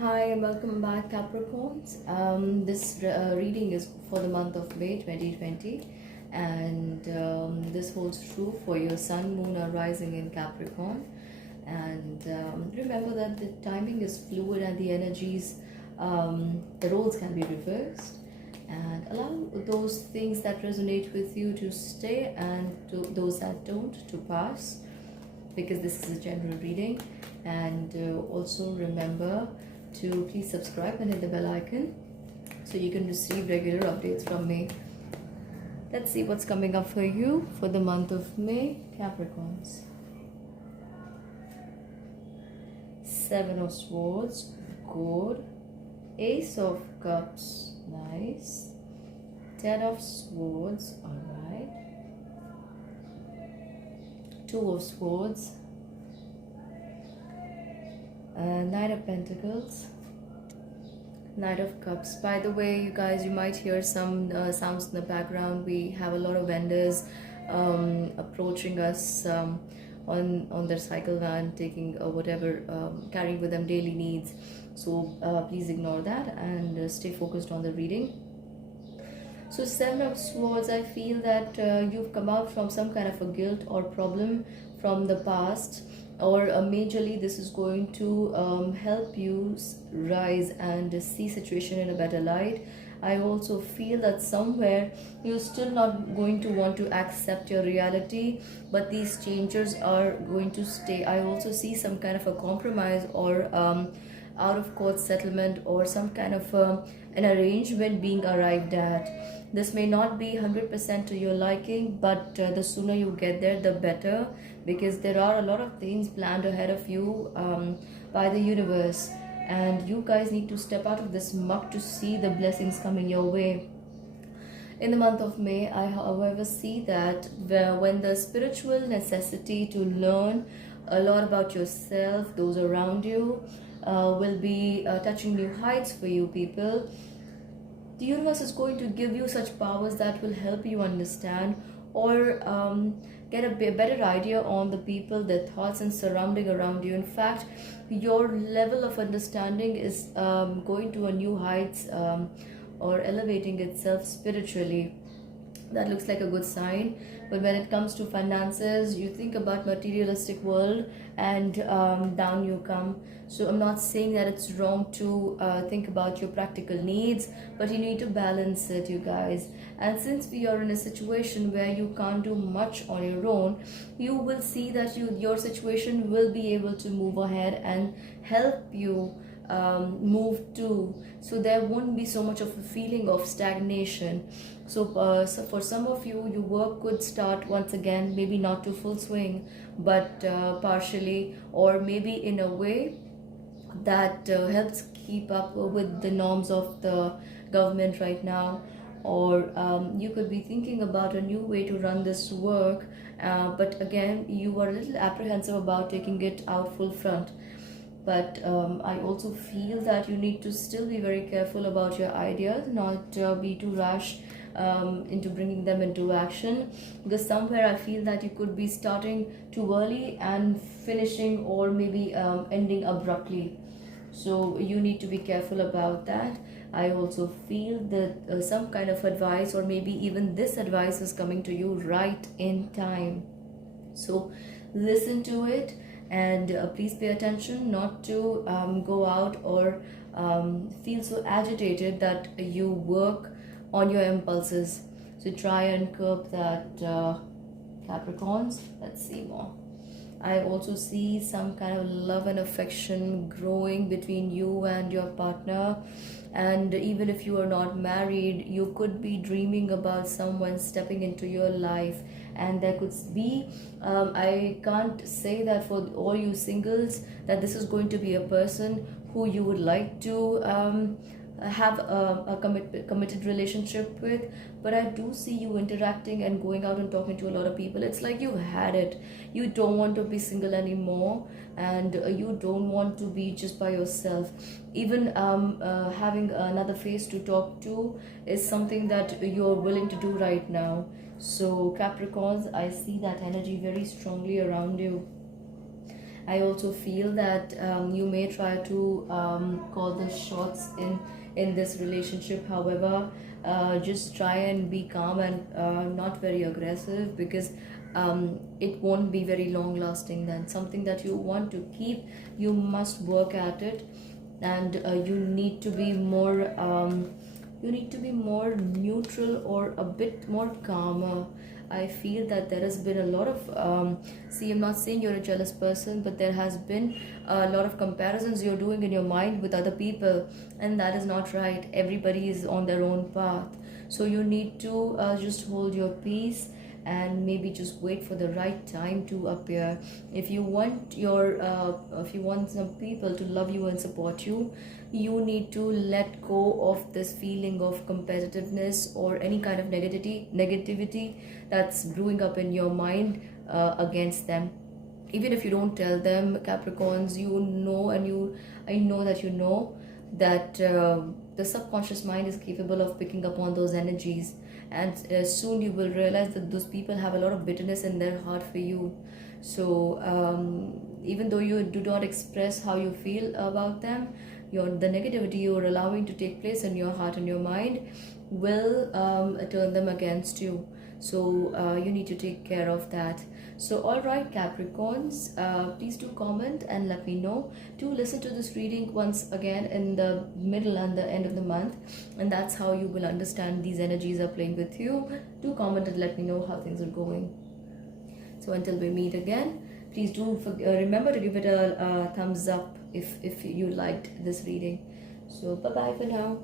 Hi and welcome back, Capricorns. This reading is for the month of May 2020, and this holds true for your Sun, Moon, or Rising in Capricorn. And remember that the timing is fluid and the energies, the roles can be reversed. And allow those things that resonate with you to stay and those that don't to pass, because this is a general reading. And also remember to please subscribe and hit the bell icon so you can receive regular updates from me. Let's see what's coming up for you for the month of May, Capricorns. Seven of Swords, good. Ace of Cups, nice. Ten of Swords, alright. Two of Swords. Knight of Pentacles, Knight of Cups. By the way, you guys, you might hear some sounds in the background. We have a lot of vendors approaching us on their cycle van, taking whatever, carrying with them daily needs. So please ignore that and stay focused on the reading. So Seven of Swords, I feel that you've come out from some kind of a guilt or problem from the past, or majorly this is going to help you rise and see situation in a better light. I also feel that somewhere you're still not going to want to accept your reality, but these changes are going to stay. I also see some kind of a compromise or out of court settlement or some kind of an arrangement being arrived at. This may not be 100% to your liking, but the sooner you get there, the better, because there are a lot of things planned ahead of you by the universe, and you guys need to step out of this muck to see the blessings coming your way. In the month of May, I however see that when the spiritual necessity to learn a lot about yourself, those around you, will be touching new heights for you people. The universe is going to give you such powers that will help you understand or get a better idea on the people, their thoughts and surrounding around you. In fact, your level of understanding is going to a new heights, or elevating itself spiritually. That looks like a good sign. But when it comes to finances, you think about materialistic world and down you come. So I'm not saying that it's wrong to think about your practical needs, but you need to balance it, you guys. And since we are in a situation where you can't do much on your own, you will see that your situation will be able to move ahead and help you move too. So there won't be so much of a feeling of stagnation. So for some of you, your work could start once again, maybe not to full swing, but partially, or maybe in a way that helps keep up with the norms of the government right now. Or you could be thinking about a new way to run this work, but again, you are a little apprehensive about taking it out full front. But I also feel that you need to still be very careful about your ideas, not be too rash into bringing them into action, because somewhere I feel that you could be starting too early and finishing, or maybe ending abruptly. So you need to be careful about that. I also feel that some kind of advice, or maybe even this advice, is coming to you right in time. So listen to it, and please pay attention not to go out or feel so agitated that you work on your impulses. So try and curb that, Capricorns. Let's see more. I also see some kind of love and affection growing between you and your partner. And even if you are not married, you could be dreaming about someone stepping into your life. And there could be, I can't say that for all you singles that this is going to be a person who you would like to have a committed relationship with, but I do see you interacting and going out and talking to a lot of people. It's like you've had it. You don't want to be single anymore, and you don't want to be just by yourself. Even having another face to talk to is something that you're willing to do right now. So Capricorns, I see that energy very strongly around you. I also feel that you may try to call the shots in this relationship. However, just try and be calm and not very aggressive, because it won't be very long lasting. Then something that you want to keep, you must work at it, and you need to be more neutral or a bit more calmer. I feel that there has been a lot of see, I'm not saying you're a jealous person, but there has been a lot of comparisons you're doing in your mind with other people, and that is not right. Everybody is on their own path, so you need to just hold your peace and maybe just wait for the right time to appear. If you want some people to love you and support you, you need to let go of this feeling of competitiveness or any kind of negativity that's brewing up in your mind against them. Even if you don't tell them, Capricorns, you know, I know that you know that the subconscious mind is capable of picking up on those energies, and soon you will realize that those people have a lot of bitterness in their heart for you. So even though you do not express how you feel about them, the negativity you're allowing to take place in your heart and your mind will turn them against you. So you need to take care of that. So all right, Capricorns, please do comment and let me know. Do listen to this reading once again in the middle and the end of the month, and that's how you will understand these energies are playing with you. Do comment and let me know how things are going. So until we meet again, please do remember to give it a thumbs up if you liked this reading. So bye bye for now.